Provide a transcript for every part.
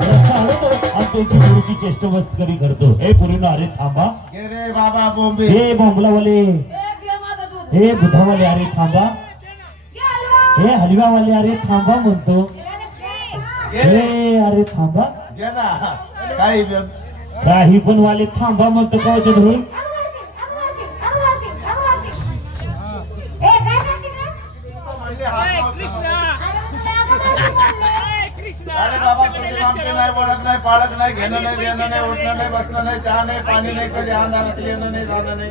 रसाळतो आणि त्यांची थोडीशी चेष्टमस्करी करतो. हे पुरीनो अरे थांबा. रे बाबा बोंबे. हे बोंबलावाले, हे दुधावाले अरे थांबा. हे हलव्यावाले अरे थांबा म्हणतो. हे अरे थांबा. काही पण वाले थांबा म्हणतो. कावचे धरून अरे बाबा तुझे आमचे नाही ओळख नाही पाळख नाही घेणं नाही देणं नाही उठणं नाही बसणं नाही चहा नाही पाणी नाही कधी अंधारात येणं नाही जाणं नाही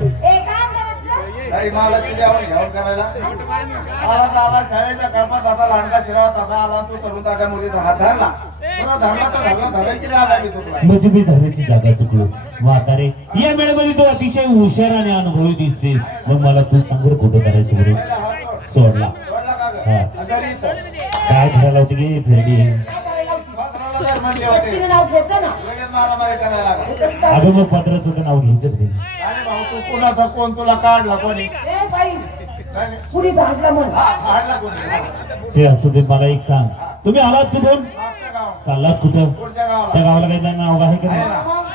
काही मला तुझ्यावर घ्यावं करायला आला आला शाळेच्या कामात आता लहानका शिरावा तसा आला तू तरुण ताट्या मुलीचा हात धरला पुन्हा धरला तर धरला धरायची आला मी तुला म्हणजे मी धरायची जागा चुकलोच. म्हातारे या वेळेमध्ये तू अतिशय हुशार आणि अनुभवी दिसतेस. मग मला तू सांग कुठं करायचं बरोबर. सोडला काय घराला होती गे फिरडी. अगं मग पत्राचं नाव घ्यायचं ते. अरे भाऊ तू कोणाचा कोण तुला काढला कोणी ते असू दे. मला एक सांग तुम्ही आलात कुठून चाललात कुठं. त्या गावाला काही नाव आहे का नाही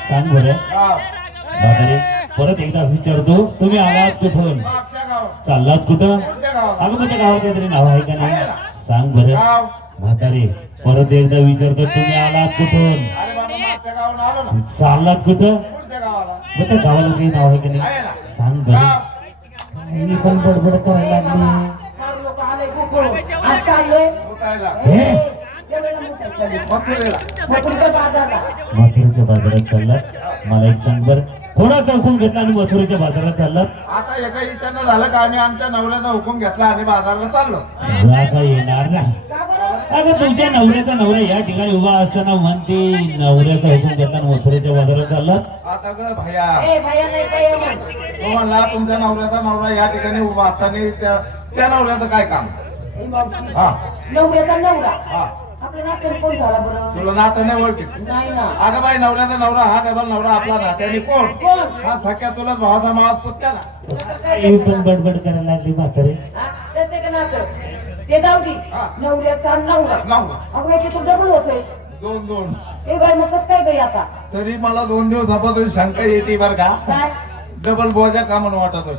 सांग बरं. म्हातारे परत एकदाच विचारतो तुम्ही आलात कुठून चाललात कुठं. अगं मग त्या गावाला काहीतरी नाव आहे का नाही सांग बरं. म्हातारे परत एकदा विचारतो तुम्ही आलात कुठून चाललात कुठं. मग त्या गावाला काही नाव आहे का नाही सांग बरं. मी पण बडबड करायला लागली. मथुरेच्या बाजारात चाललात. मला एक सांग बरं कोणाचा हुकूम घेतला आणि मथुरेच्या बाजारात चाललात. आता एका विचारणं झालं का आम्ही आमच्या नवऱ्याचा हुकूम घेतला आणि बाजारला चाललो. जा का येणार ना. अगं तुमच्या नवऱ्याचा नवरा या ठिकाणी उभा असताना म्हणते नवऱ्याचा हुकूम घेतला आणि मथुरेच्या बाजारात चाललात. आता ग भैया तो म्हणला तुमच्या नवऱ्याचा नवरा या ठिकाणी उभा असताना त्या नवऱ्याचं काय काम. हा तुला नातं नाही ओळखीत. अगं बाई नवऱ्याचा नवरा हा डबल नवरा आपला नात्याने कोण हा सख्या तुलाच भावाचा मावात पुत्याला. पण बडबड करायला लागली म्हातारे. ते जाऊ दे नवऱ्याचा नवरा डबल होतोय दोन दोन. हे बाई मग काय गई आता तरी मला 2 दिवसापासून शंका येते बर का डबल बोजा का म्हणून वाटत होत.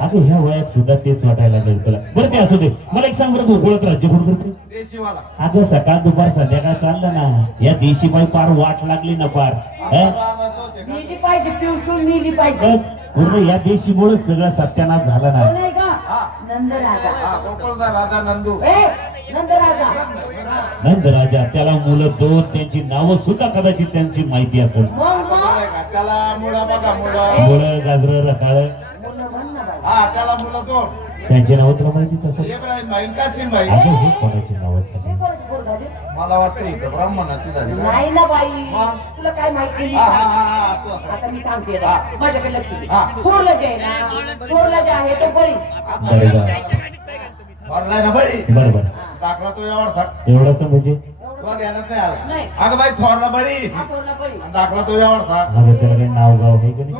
अगं ह्या वयात सुद्धा तेच वाटायला लागेल तुला. बरं ते असू दे. मला एक सांग बरं गोकुळात राज्य कोण करते. देशीवाला. अगं सकाळ दुपार संध्याकाळ चाललं ना या देशी बाई पार वाट लागली ना पार. नीली पाहिजे पिवटून नीली पाहिजे. या देशीमुळे सगळं सत्यानाश झाला ना. नाही का नंदराजा गोकुळचा राजा नंदू नंदराजा नंदराजा त्याला मुलं 2 त्यांची नावं सुद्धा कदाचित त्यांची माहिती असेल. त्याला मुळा बघा मुळं गाजर रताळ हा त्याला मुलं 2 त्यांची नावं तुला माहितीच असेल. इब्राहिम भाई कासिम भाई. अगं हे कोणाची नावं झाली मला वाटतं ब्राह्मणाची झाली नाही ना बाई तुला काय माहिती. आता मी सांगते माझ्याकडे लक्ष दे. थोरलं जे आहे ना थोरलं जे आहे तो बळी बरोबर दाखला तो एवढा एवढाच म्हणजे ध्यानात नाही आला. अगं बाई थोरला बळी दाखला तो एवढा. अगं त्याला काही नाव गाव आहे का नाही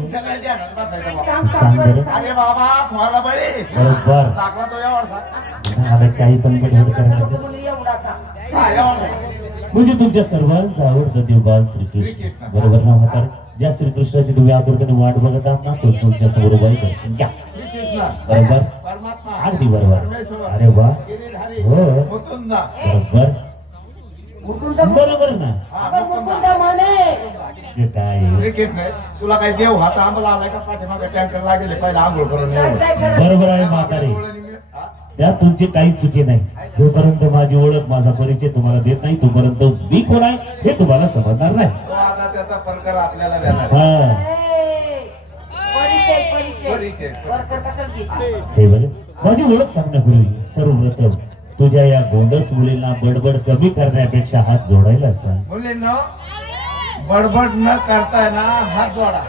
सांग बरं. अरे बाबा थोरला बळी बरोबर दाखला तो एवढा. आता काही पण बडबड करायला म्हणजे तुमच्या सर्वांचा आवडता देव बाल श्रीकृष्ण बरोबर ना म्हातारे. ज्या श्रीकृष्णाची तुम्ही आतुरतेने वाट बघत आहात ना तो तुमच्या समोर बाई दर्शन घ्या. बरोबर अगदी बरोबर. अरे वा हो बरोबर बरोबर ना. काय तुला काही देव हात आंबला आलाय का पाठीमागे टँकर लागेल पहिला आंघोळ करून. बरोबर आहे म्हातारे. त्यात तुमची काहीच चुकी नाही. जोपर्यंत माझी ओळख माझा परिचय तुम्हाला देत नाही तोपर्यंत मी कोण आहे हे तुम्हाला समजणार नाही. त्याचा प्रकार आपल्याला देणार. माझी ओळख सांगण्यापूर्वी सर्वप्रथम तुझ्या या गोंडस मुलींना बडबड कमी करण्यापेक्षा हात जोडायला सांग. मुलींना बडबड न करताना हात जोडा.